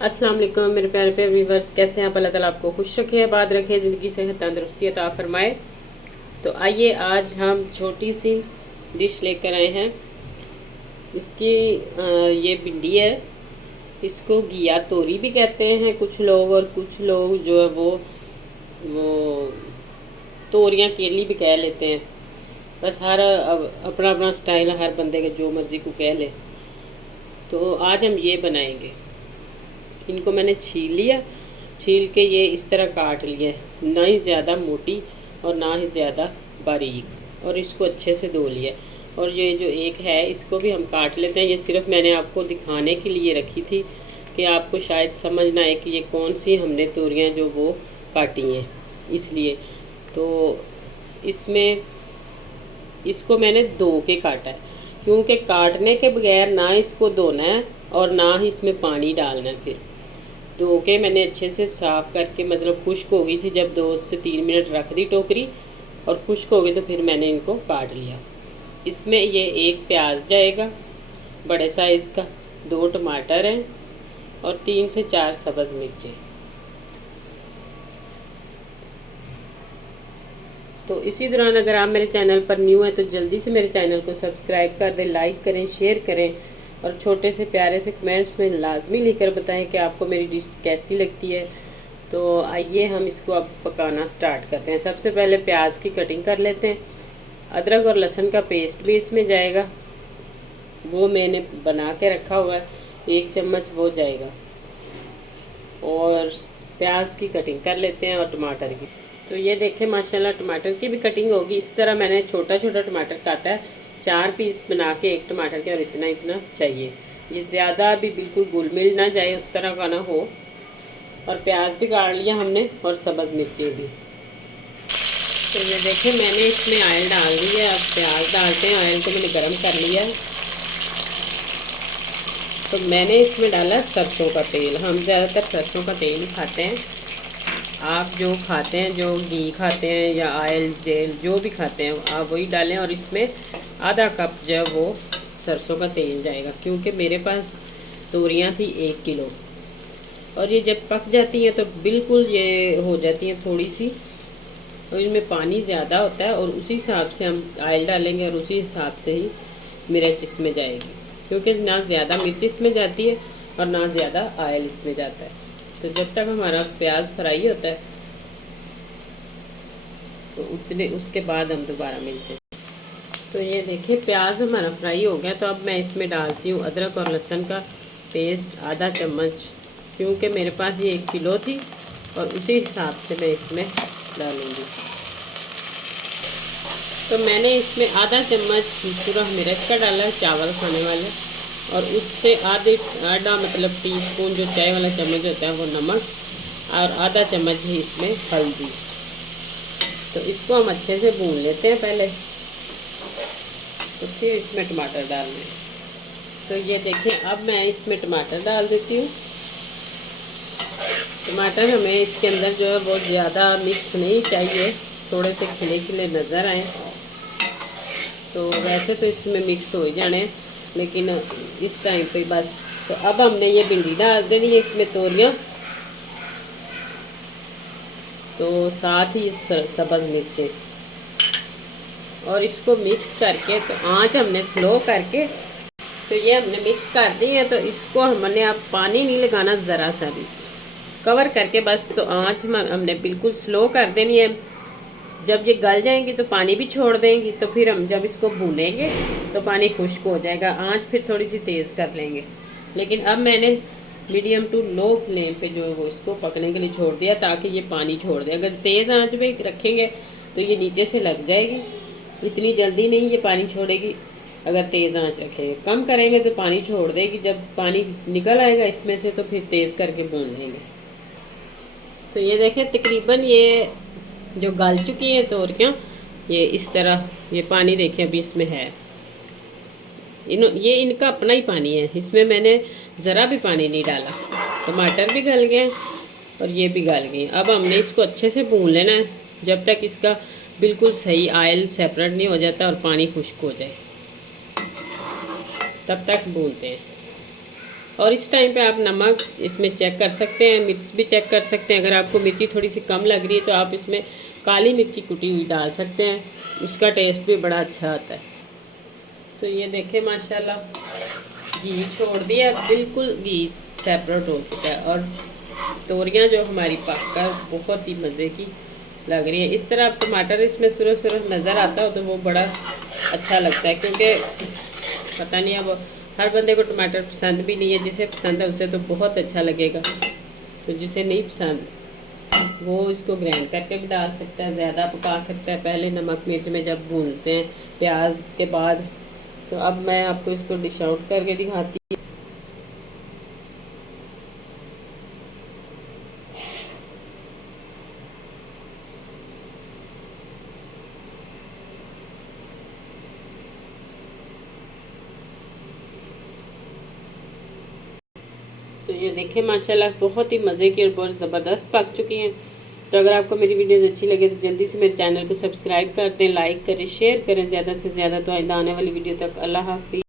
अस्सलाम वालेकुम मेरे प्यारे प्यारे व्यूवर्स, कैसे हैं आप? अल्लाह ताला आपको खुश रखे, आबाद रखे, ज़िंदगी से तंदुरुस्ती अता फरमाए। तो आइए आज हम छोटी सी डिश लेकर आए हैं। इसकी ये भिंडी है। इसको घिया तोरी भी कहते हैं कुछ लोग, और कुछ लोग जो है वो तोरियां केली भी कह लेते हैं। बस हर अपना अपना स्टाइल, हर बंदे के जो मर्ज़ी को कह ले। तो आज हम ये बनाएंगे। इनको मैंने छील लिया, छील के ये इस तरह काट लिया, ना ही ज़्यादा मोटी और ना ही ज़्यादा बारीक, और इसको अच्छे से धो लिया। और ये जो एक है इसको भी हम काट लेते हैं। ये सिर्फ मैंने आपको दिखाने के लिए रखी थी कि आपको शायद समझ ना आए कि ये कौन सी हमने तोरियां जो वो काटी हैं, इसलिए। तो इसमें इसको मैंने धो के काटा है, क्योंकि काटने के बगैर ना इसको धोना है और ना ही इसमें पानी डालना है। फिर धो के मैंने अच्छे से साफ़ करके, मतलब खुश्क हो गई थी जब 2 से 3 मिनट रख दी टोकरी, और खुश्क हो गई तो फिर मैंने इनको काट लिया। इसमें ये एक प्याज जाएगा बड़े साइज़ का, 2 टमाटर हैं और 3 से 4 सब्ज़ मिर्चें। तो इसी दौरान अगर आप मेरे चैनल पर न्यू हैं तो जल्दी से मेरे चैनल को सब्सक्राइब कर दें, लाइक करें, शेयर करें, और छोटे से प्यारे से कमेंट्स में लाजमी लिखकर बताएं कि आपको मेरी डिश कैसी लगती है। तो आइए हम इसको अब पकाना स्टार्ट करते हैं। सबसे पहले प्याज की कटिंग कर लेते हैं। अदरक और लहसुन का पेस्ट भी इसमें जाएगा, वो मैंने बना के रखा हुआ है, 1 चम्मच वो जाएगा। और प्याज की कटिंग कर लेते हैं और टमाटर की। तो ये देखें माशाल्लाह टमाटर की भी कटिंग होगी। इस तरह मैंने छोटा छोटा टमाटर काटा है, 4 पीस बना के एक टमाटर के, और इतना इतना चाहिए। ये ज़्यादा भी बिल्कुल घुल मिल ना जाए, उस तरह का ना हो। और प्याज भी काट लिया हमने, और सब्ज़ मिर्चें भी। तो ये देखें मैंने इसमें ऑयल डाल दिया है। अब प्याज डालते हैं। ऑयल को मैंने गर्म कर लिया है। तो मैंने इसमें डाला सरसों का तेल। हम ज़्यादातर सरसों का तेल ही खाते हैं। आप जो खाते हैं, जो घी खाते हैं या ऑयल जेल जो भी खाते हैं, आप वही डालें। और इसमें आधा कप जो है वो सरसों का तेल जाएगा, क्योंकि मेरे पास तोरियां थी 1 किलो। और ये जब पक जाती हैं तो बिल्कुल ये हो जाती हैं थोड़ी सी, और इनमें पानी ज़्यादा होता है, और उसी हिसाब से हम ऑयल डालेंगे और उसी हिसाब से ही मिर्च इसमें जाएगी, क्योंकि ना ज़्यादा मिर्च इसमें जाती है और ना ज़्यादा ऑयल इसमें जाता है। तो जब तक हमारा प्याज फ्राई होता है तो उतने उसके बाद हम दोबारा मिलते हैं। तो ये देखिए प्याज हमारा फ्राई हो गया। तो अब मैं इसमें डालती हूँ अदरक और लहसुन का पेस्ट, आधा चम्मच, क्योंकि मेरे पास ये 1 किलो थी और उसी हिसाब से मैं इसमें डालूँगी। तो मैंने इसमें आधा चम्मच पूरा मिर्च का डाला है, चावल खाने वाले, और उससे आधा मतलब टीस्पून जो चाय वाला चम्मच होता है वो नमक, और आधा चम्मच ही इसमें हल्दी। तो इसको हम अच्छे से भून लेते हैं पहले, तो फिर इसमें टमाटर डालने हैं। तो ये देखिए अब मैं इसमें टमाटर डाल देती हूँ। टमाटर हमें इसके अंदर जो है बहुत ज़्यादा मिक्स नहीं चाहिए, थोड़े से खिले खिले नज़र आए। तो वैसे तो इसमें मिक्स हो ही जाने, लेकिन इस टाइम पे बस। तो अब हमने ये भिंडी डाल देनी है इसमें, तोरियां, तो साथ ही सब्ज़ मिर्चें, और इसको मिक्स करके, तो आंच हमने स्लो करके, तो ये हमने मिक्स कर दी है। तो इसको हमने अब पानी नहीं लगाना ज़रा सा भी, कवर करके बस। तो आंच हमने बिल्कुल स्लो कर देनी है। जब ये गल जाएंगी तो पानी भी छोड़ देंगी, तो फिर हम जब इसको भूनेंगे तो पानी खुश्क हो जाएगा। आंच फिर थोड़ी सी तेज़ कर लेंगे, लेकिन अब मैंने मीडियम टू लो फ्लेम पे जो है वो इसको पकने के लिए छोड़ दिया, ताकि ये पानी छोड़ दे। अगर तेज़ आंच पे रखेंगे तो ये नीचे से लग जाएगी, इतनी जल्दी नहीं ये पानी छोड़ेगी। अगर तेज़ आंच रखेंगे, कम करेंगे तो पानी छोड़ देगी। जब पानी निकल आएगा इसमें से तो फिर तेज़ करके भून लेंगे। तो ये देखें तकरीबन ये जो गल चुकी हैं तोरियां, ये इस तरह, ये पानी देखें अभी इसमें है, ये इनका अपना ही पानी है, इसमें मैंने ज़रा भी पानी नहीं डाला। टमाटर भी गल गए और ये भी गल गए। अब हमने इसको अच्छे से भून लेना है जब तक इसका बिल्कुल सही ऑयल सेपरेट नहीं हो जाता और पानी खुश्क हो जाए, तब तक भूनते हैं। और इस टाइम पे आप नमक इसमें चेक कर सकते हैं, मिर्च भी चेक कर सकते हैं। अगर आपको मिर्ची थोड़ी सी कम लग रही है तो आप इसमें काली मिर्ची कुटी हुई डाल सकते हैं, उसका टेस्ट भी बड़ा अच्छा आता है। तो ये देखें माशाल्लाह घी छोड़ दिया, बिल्कुल घी सेपरेट हो चुका है और तोरियां जो हमारी पककर बहुत ही मज़े की लग रही है। इस तरह आप टमाटर इसमें सुरह सुरह नज़र आता हो तो वो बड़ा अच्छा लगता है, क्योंकि पता नहीं अब हर बंदे को टमाटर पसंद भी नहीं है। जिसे पसंद है उसे तो बहुत अच्छा लगेगा, तो जिसे नहीं पसंद वो इसको ग्राइंड करके भी डाल सकता है, ज़्यादा पका सकता है पहले नमक मिर्च में जब भूनते हैं प्याज के बाद। तो अब मैं आपको इसको डिश आउट करके दिखाती हूँ। तो ये देखें माशाल्लाह बहुत ही मज़े की और बहुत ज़बरदस्त पक चुकी हैं। तो अगर आपको मेरी वीडियोज़ अच्छी लगे तो जल्दी से मेरे चैनल को सब्सक्राइब कर दें, लाइक करें, शेयर करें ज़्यादा से ज़्यादा। तो आइंदा आने वाली वीडियो तक अल्लाह हाफ़िज़।